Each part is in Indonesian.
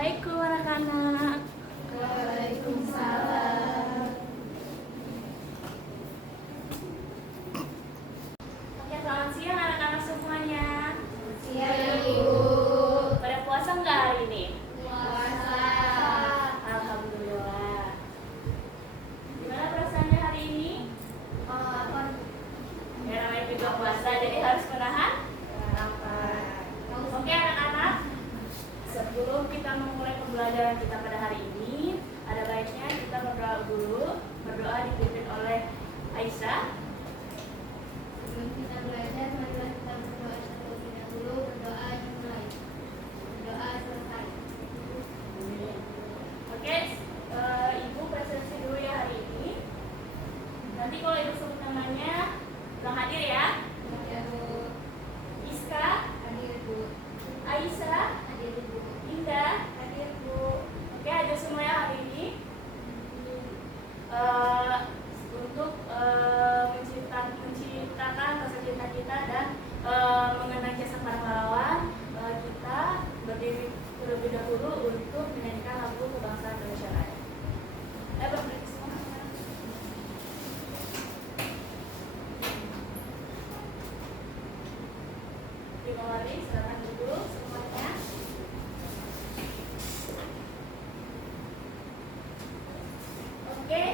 Assalamualaikum anak-anak. Waalaikumsalam. Oke, selamat siang anak-anak semuanya. Siang Ibu. Pada puasa nggak hari ini? Puasa. Alhamdulillah. Gimana perasaannya hari ini? Ya, namanya juga puasa, jadi harus menahan lapar. Oke anak-anak, sebelum kita memulai pembelajaran kita pada hari ini, ada baiknya kita berdoa dulu. Berdoa dipimpin oleh Aisyah. Sebelum kita belajar, marilah kita berdoa terlebih dahulu. Berdoa dimulai. Berdoa selesai. Oke, Ibu presentasi dulu ya hari ini. Nanti kalau Ibu sebut namanya, bilang hadir ya. Ya Bu. Iska, Hadir Bu. Aisyah, Hadir Bu. Indah. Hadir Bu. Oke, ada semua ya hari ini. Untuk menciptakan rasa cinta kita dan mengenang jasa para pahlawan, kita berdiri terlebih dahulu untuk menyanyikan lagu kebangsaan Indonesia Raya. Berdiri semua. Terima kasih, silakan duduk semuanya. Oke,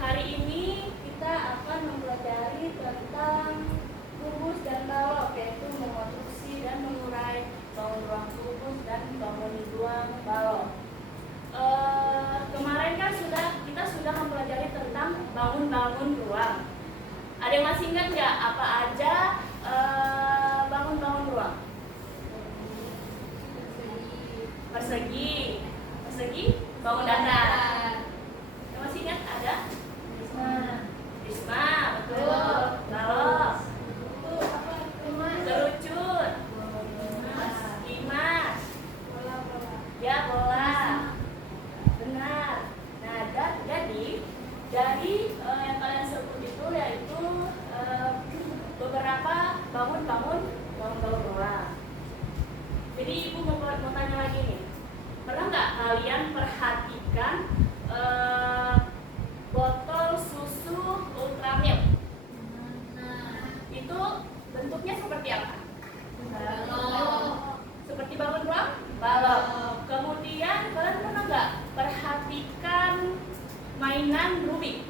hari ini kita akan mempelajari tentang kubus dan balok, yaitu mengonstruksi dan mengurai bangun ruang kubus dan bangun ruang balok. Kemarin kan kita sudah mempelajari tentang bangun-bangun ruang. Ada yang masih ingat nggak apa aja bangun-bangun ruang? Persegi, bangun datar. Yang masih ingat ada? Risma, betul. Balok, kerucut, kimas, ya bola, benar. Nah, jadi dari yang kalian sebut itu yaitu beberapa bangun-bangun ruang. Jadi Ibu mau tanya lagi nih, pernah nggak kalian perhatikan botol susu Ultramilk? Itu bentuknya seperti apa? Balok. Seperti bangun ruang? Balok. Kemudian kalian pernah nggak perhatikan mainan Rubik?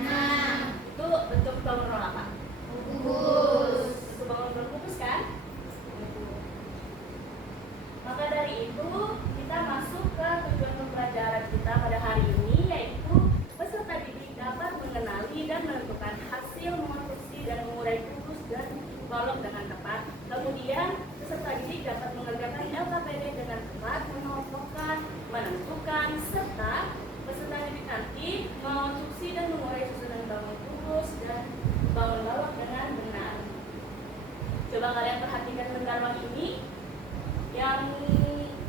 Nah. Itu bentuk bangun ruang apa? Kubus. Bentuk bangun ruang kubus kan? Maka dari itu kita masuk ke tujuan pembelajaran kita pada hari ini, yaitu peserta didik dapat mengenali dan menentukan hasil mengonstruksi dan mengurai kubus dan balok dengan tepat. Kemudian peserta didik dapat mengerjakan LKPD dengan tepat, menentukan, serta peserta didik nanti mengonstruksi dan mengurai susunan bangun kubus dan bangun balok dengan benar. Coba kalian perhatikan bentar ini. Yang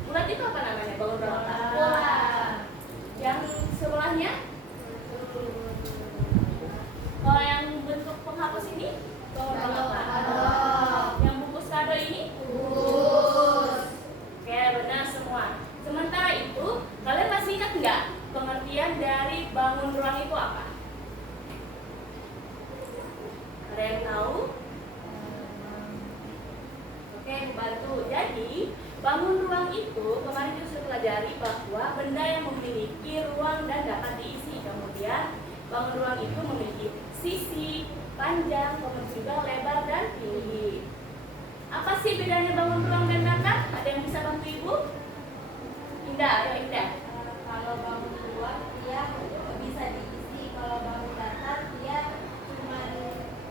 bulat itu apa namanya? Bangun ruang apa? Bola. Yang sebelahnya? Kalau yang bentuk penghapus ini? Bangun ruang apa? Yang bungkus kado ini? Kubus. Oke, benar semua. Sementara itu, kalian masih ingat nggak pengertian dari bangun ruang itu apa? Ada yang tahu? Oke, bantu. Jadi, bangun ruang itu kemarin kita sudah pelajari bahwa benda yang memiliki ruang dan dapat diisi. Kemudian, bangun ruang itu memiliki sisi, panjang, kemudian juga lebar dan tinggi. Apa sih bedanya bangun ruang dan datar? Ada yang bisa bantu Ibu? Indah, ayo Indah. Kalau bangun ruang dia bisa diisi, kalau bangun datar dia cuma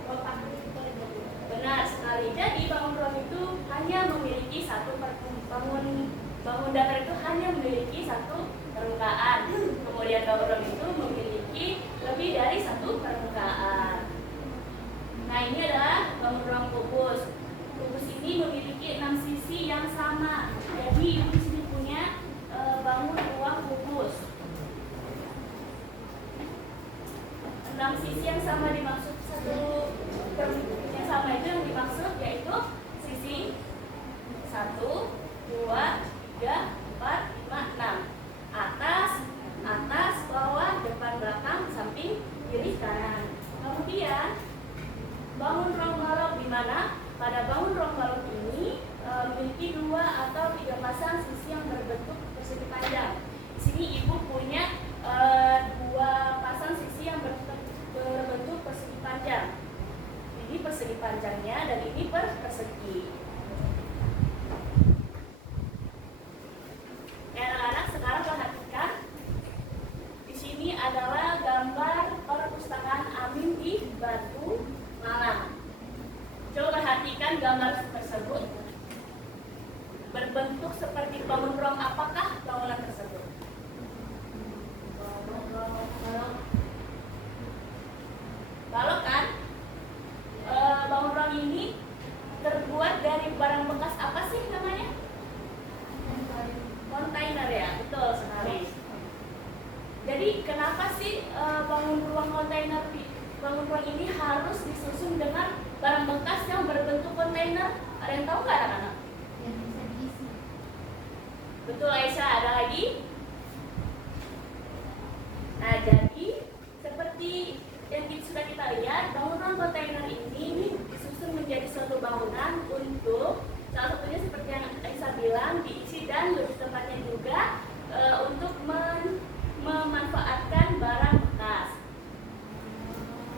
kotak gitu aja. Benar sekali. Jadi bangun ruang itu hanya memiliki bangun datar itu hanya memiliki satu permukaan. Kemudian bangun ruang itu memiliki lebih dari satu permukaan. Nah, ini adalah bangun ruang kubus. Kubus ini memiliki 6 sisi yang sama. Jadi Ibu di sini punya bangun ruang kubus. 6 sisi yang sama dimaksud yang sama itu yang dimaksud yaitu sisi 1, 2, 3, 4, 5, 6. Atas, atas, bawah, depan, belakang, samping, kiri, kanan. Kemudian bangun rong balok, di mana pada bangun rong balok ini memiliki 2 atau 3 pasang sisi yang berbentuk persegi panjang. Di sini ibu punya 2 pasang sisi yang berbentuk persegi panjang. Ini persegi panjangnya dan ini persegi. Anak-anak sekarang perhatikan. Di sini adalah gambar perpustakaan Amin di Batu Malang. Coba perhatikan gambar tersebut. Berbentuk seperti bangun rong, apakah bangunan tersebut? Balok kan? Bangun rong ini terbuat dari barang bekas apa sih namanya? Kontainer ya, betul sekali. Jadi kenapa sih bangun ruang ini harus disusun dengan barang bekas yang berbentuk kontainer? Ada yang tahu nggak anak-anak? Yang bisa diisi. Betul Aisyah, ada lagi? Nah, jadi seperti yang sudah kita lihat, bangunan kontainer ini disusun menjadi suatu bangunan untuk salah satunya seperti yang Aisyah bilang, diisi dan lebih tepatnya juga untuk memanfaatkan barang bekas.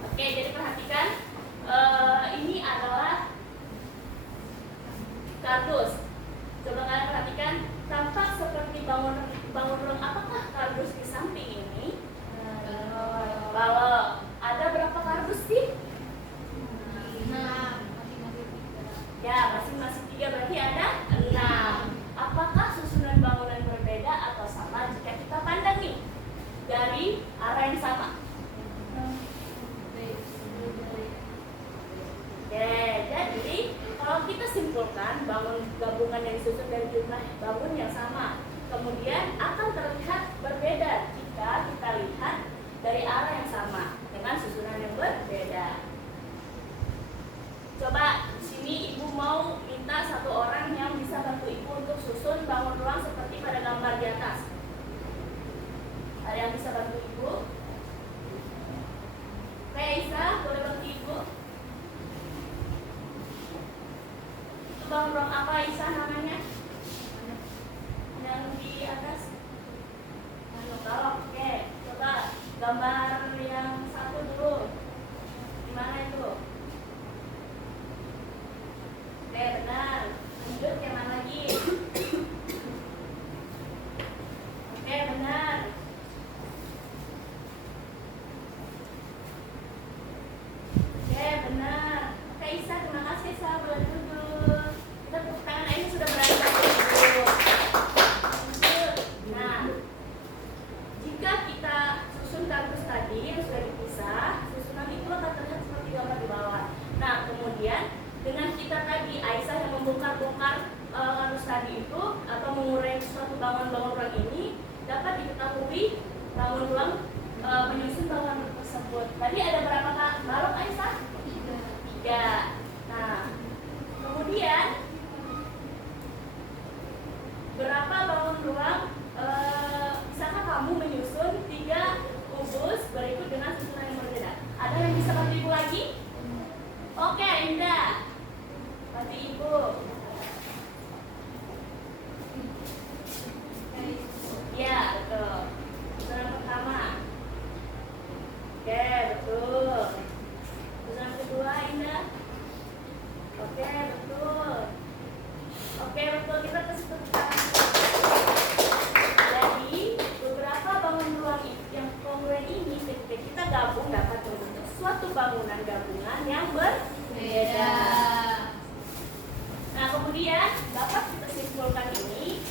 Oke, jadi perhatikan, ini adalah kardus. Coba kalian perhatikan, tampak seperti bangun rong. Apakah kardus di samping ini? Balok. Ada berapa kardus sih? 6. Ya, masing-masing 3, berarti ada 6. Apakah susunan bangunan berbeda atau sama jika kita pandang nih dari arah yang sama? Oke, jadi kalau kita simpulkan gabungan yang disusun dari jumlah bangun yang sama, kemudian akan terlihat berbeda jika kita lihat dari arah yang sama dengan susunan yang berbeda. Coba di sini ibu mau minta 1 orang yang bisa bantu ibu untuk susun bangun ruang seperti pada gambar di atas. Ada yang bisa bantu ibu? Oke, Isa, boleh bantu ibu? Itu bangun ruang apa Isa namanya? Yang di atas? Oke, coba gambar yang 1 dulu. Di mana itu? Oke, benar. Lanjut, yang mana lagi? Oke, benar. Oke, benar. Oke, Isa, terima kasih Isa. Boleh duduk. Kita tepuk tangan aja, sudah berani duduk. Lanjut. Nah, jika kita susun kardus tadi yang sudah dipisah, susunan itu akan terlihat seperti gambar di bawah. Nah, kemudian dengan kita tadi Aisyah yang membongkar-bongkar kardus tadi itu atau mengurai suatu bangun ruang ini, dapat diketahui bangun ruang menyusun bangunan tersebut. Tadi ada berapa balok Aisyah? 3. Nah, kemudian berapa bangun ruang bisakah kamu menyusun 3 kubus berikut dengan susunan yang berbeda? Ada yang bisa bantu ibu lagi? Oke, Indah, bantu ibu. Ya, betul. Susunan pertama. Oke, betul. Susunan kedua, Indah. Oke, betul. Oke, betul. Kita kasih tepuk tangan. Jadi, beberapa bangun ruang yang kongruent ini ketika kita gabung dapat membentuk suatu bangunan gabungan yang berbeda. Nah, kemudian dapat kita simpulkan ini,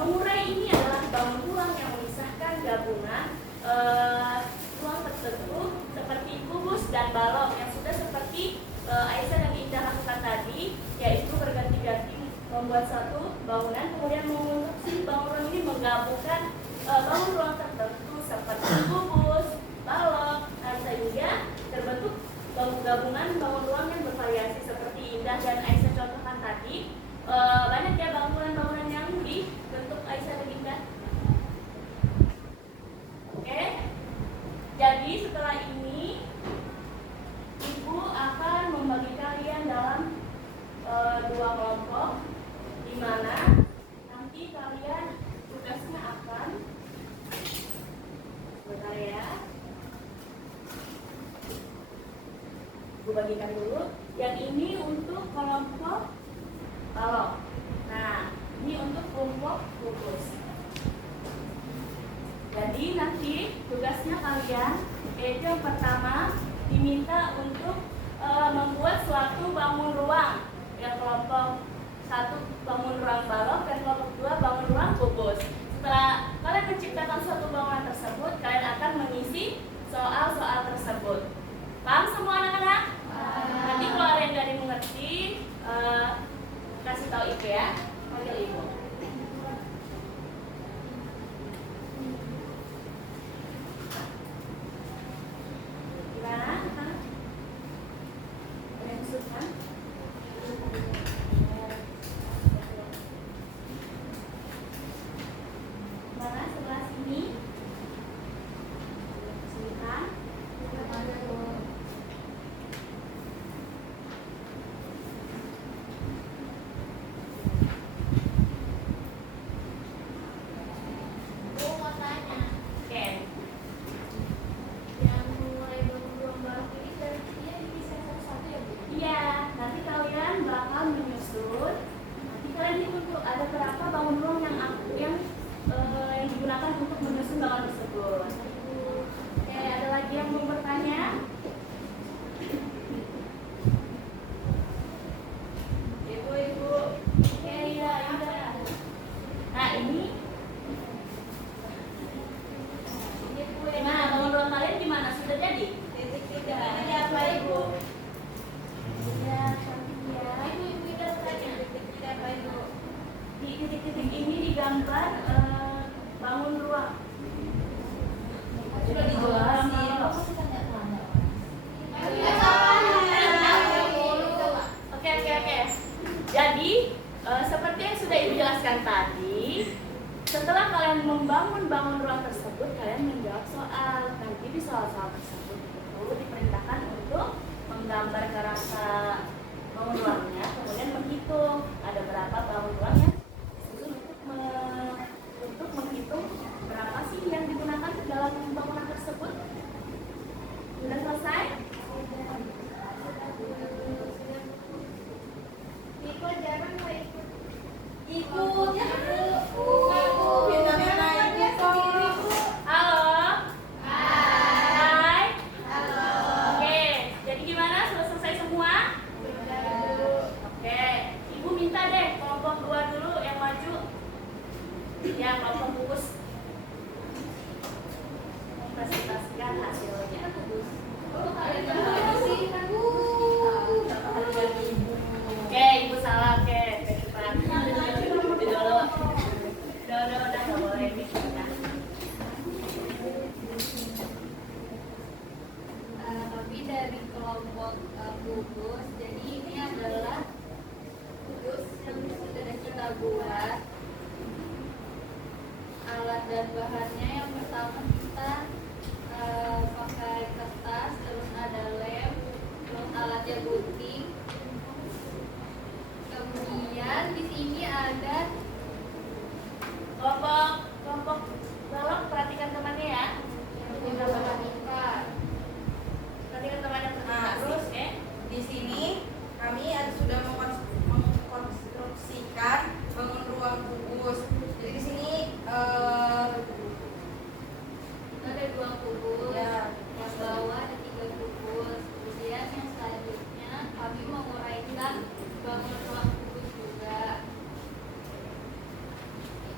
mengurai ini adalah bangun ruang yang memisahkan gabungan ruang tertentu seperti kubus dan balok yang sudah seperti Aisyah dan Indah lakukan tadi, yaitu berganti-ganti membuat satu bangunan, kemudian membentuk si bangunan ini menggabungkan bangun ruang tertentu seperti kubus, balok, sehingga terbentuk gabungan bangun ruang yang bervariasi seperti Indah dan Aisyah contohkan tadi. bagikan dulu. Yang ini untuk kelompok balok. Nah, ini untuk kelompok gugus. Jadi nanti tugasnya kalian yaitu yang pertama diminta untuk membuat suatu bangun ruang. Yang kelompok 1 bangun ruang balok dan kelompok 2 bangun ruang gugus. Setelah kalian menciptakan suatu bangunan tersebut, kalian akan mengisi soal-soal tersebut. Paham semua anak-anak? Nanti kalau ada yang dari mengerti, kasih tahu ibu ya. Panggil ibu. Gimana? Ada yang kesulitan? Mana sebelah sini? Kesulitan? Oke. Iya, nanti kalian bakal menyusun. Nanti kalian hitung tuh ada berapa bangun ruang yang digunakan untuk menyusun bangunan tersebut. Oke, ada lagi yang mau bertanya? Ibu. Oke, iya. Nah, ini gimana bangun ruang kalian gimana? Sudah jadi? Ini apa Ibu? Ya, cantik ya. Ibu ada bertanya? Apa Ibu? Di titik-titik ini digambar bangun ruang. Sudah dijelasin. Oke. Jadi seperti yang sudah ibu jelaskan tadi, setelah kalian membangun bangun ruang tersebut, kalian menjawab soal. Nanti di soal-soal tersebut itu diperintahkan untuk menggambar kerangka bangun ruangnya, kemudian menghitung ada berapa bangun ruangnya, untuk menghitung berapa sih yang digunakan dalam bangunan tersebut. Sudah selesai? Ikut jangan mau ikut. Ikut ya. Minta ikut sendiri Bu. Halo. Hai. Halo. Oke, jadi gimana? Sudah selesai semua? Oke, ibu minta deh kelompok 2 dulu yang maju. Ya, kelompok gugus. Presentasikan hasilnya. Oke, ibu salah. Oke, cepat. Dulu. Udah, nggak boleh gitu ya. Tapi dari kelompok gugus, jadi ini adalah gugus yang sudah kita buat. Alat dan bahannya yang pertama kita pakai kertas, terus ada lem, terus alatnya gunting. Kemudian di sini ada Kelompok balok, perhatikan temannya ya. Perhatikan temannya terus ya. Di sini kami sudah mengkonstruksikan bangun ruang gugus. Jadi di sini ada 2 kubus, Ya. yang bawah ada 3 kubus. Kemudian yang selanjutnya kami menguraikan bangun ruang kubus juga.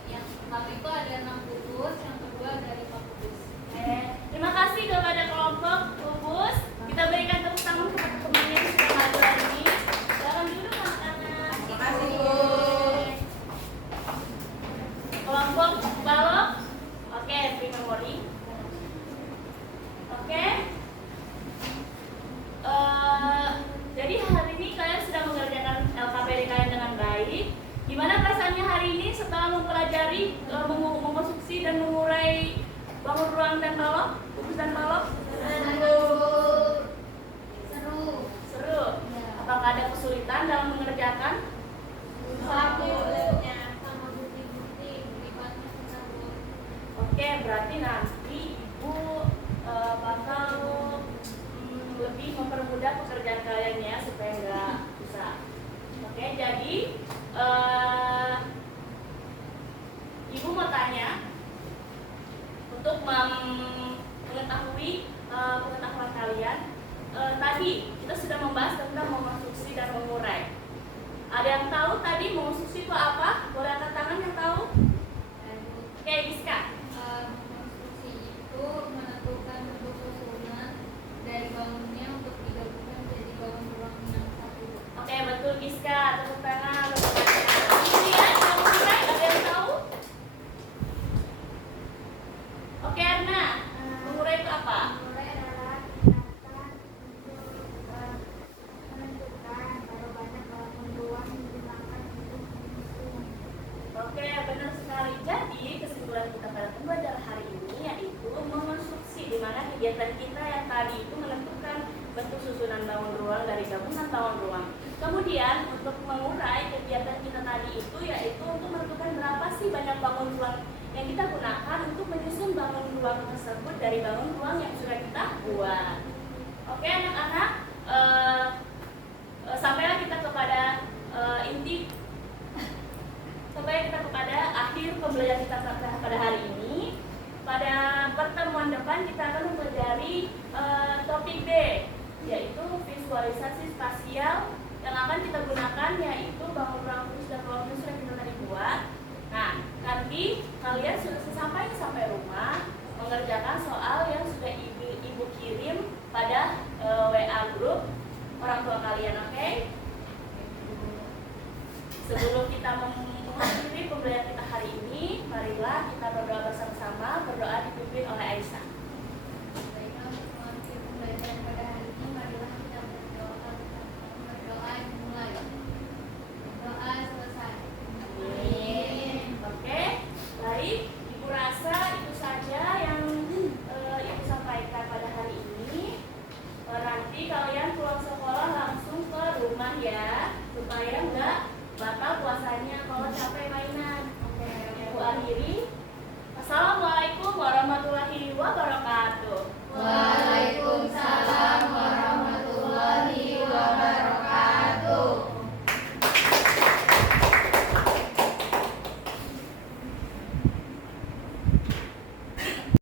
Yang pertama itu ada 6 kubus, yang kedua ada 5 kubus. Terima kasih kepada kelompok gugus. Kita berikan tepuk tangan kepada temannya yang sudah maju lagi. Silakan duduk anak-anak. Terima kasih, Bu. Kelompok balok. Oke, free memory. Oke. Jadi hari ini kalian sudah mengerjakan LKPD kalian dengan baik. Gimana perasaannya hari ini setelah mempelajari mengkonstruksi dan mengurai bangun ruang dan balok, gugus dan balok? Seru. Apakah ada kesulitan dalam mengerjakan? Sama gunting-gunting, libatnya tersebut. Oke, berarti nanti ibu bakal lebih mempermudah pekerjaan kalian Jadi Ibu mau tanya untuk mengetahui pengetahuan kalian. Tadi kita sudah membahas tentang mengonstruksi dan mengurai. Ada yang tahu tadi mengonstruksi itu apa? Boleh angkat tangan yang tahu? Oke, Giska. Konstruksi itu menentukan bentuk susunan dari bangunnya untuk digabungkan menjadi bangun ruang yang satu. Oke, betul Giska. Tepuk tangan. Kemudian yang mengurai ada yang tahu? Oke, Erna. Mengurai itu apa? Mengurai adalah tindakan untuk menentukan berapa banyak bangun ruang yang digunakan untuk menyusun. Oke, benar sekali. Jadi kesimpulan kita pada pembelajaran hari ini yaitu mengonstruksi, di mana kegiatan kita yang tadi itu menentukan bentuk susunan bangun ruang dari gabungan bangun ruang. Kemudian untuk mengurai kegiatan kita tadi itu yaitu untuk menentukan berapa sih banyak bangun ruang yang kita gunakan untuk menyusun bangun ruang tersebut dari bangun ruang yang sudah kita buat. Oke anak-anak, sampailah kita kepada kepada akhir pembelajaran kita pada hari ini. Pada pertemuan depan kita akan mempelajari topik B, yaitu visualisasi spasial yang akan kita gunakan yaitu bangun ruang khusus dan ruang khusus yang kita tadi buat. Nah, nanti kalian sudah sampai rumah mengerjakan soal yang sudah ibu kirim pada WA grup orang tua kalian, oke? Sebelum kita mengakhiri pembelajaran kita hari ini, marilah kita berdoa bersama-sama. Berdoa dipimpin oleh Aisyah. Baiklah, untuk mengakhiri pembelajaran pada hari ini, marilah kita berdoa dimulai. Doa selesai. Amin. Oke, baik. Ibu rasa itu saja yang ibu sampaikan pada hari ini. Nanti kalian pulang sekolah langsung ke rumah ya, supaya enggak batal puasanya kalau capek mainan. Oke, ibu akhiri. Assalamualaikum warahmatullahi wabarakatuh. Waalaikumsalam.